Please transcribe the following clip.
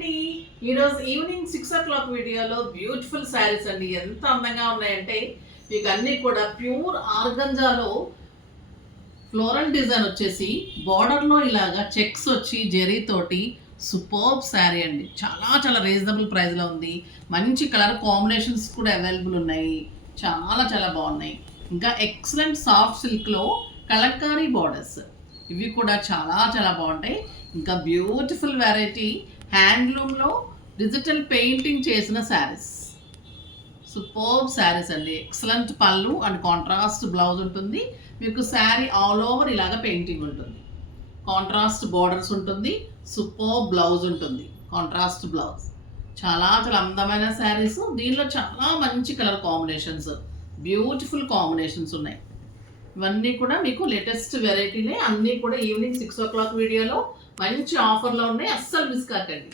అండి. ఈరోజు evening 6 o'clock వీడియోలో బ్యూటిఫుల్ శారీస్ అండి. ఎంత అందంగా ఉన్నాయంటే మీకు అన్నీ కూడా ప్యూర్ ఆర్గంజాలో ఫ్లోరల్ డిజైన్ వచ్చేసి బార్డర్లో ఇలాగా చెక్స్ వచ్చి జెరీతోటి సూపర్బ్ శారీ అండి. చాలా చాలా రీజనబుల్ ప్రైస్లో ఉంది. మంచి కలర్ కాంబినేషన్స్ కూడా అవైలబుల్ ఉన్నాయి. చాలా చాలా బాగున్నాయి. ఇంకా ఎక్సలెంట్ సాఫ్ట్ సిల్క్లో కలంకారీ బార్డర్స్ ఇవి కూడా చాలా చాలా బాగుంటాయి. ఇంకా బ్యూటిఫుల్ వెరైటీ హ్యాండ్లూమ్లో డిజిటల్ పెయింటింగ్ చేసిన శారీస్, సూపర్బ్ శారీస్ అండి. ఎక్సలెంట్ పళ్ళు అండ్ కాంట్రాస్ట్ బ్లౌజ్ ఉంటుంది. మీకు శారీ ఆల్ ఓవర్ ఇలాగ పెయింటింగ్ ఉంటుంది. కాంట్రాస్ట్ బార్డర్స్ ఉంటుంది. సూపర్బ్ బ్లౌజ్ ఉంటుంది. కాంట్రాస్ట్ బ్లౌజ్ చాలా చాలా అందమైన శారీస్. దీనిలో చాలా మంచి కలర్ కాంబినేషన్స్, బ్యూటిఫుల్ కాంబినేషన్స్ ఉన్నాయి. ఇవన్నీ కూడా మీకు లేటెస్ట్ వెరైటీలే. అన్నీ కూడా ఈవినింగ్ 6 o'clock వీడియోలో మంచి ఆఫర్లో ఉన్నాయి. అస్సలు మిస్ కాకండి.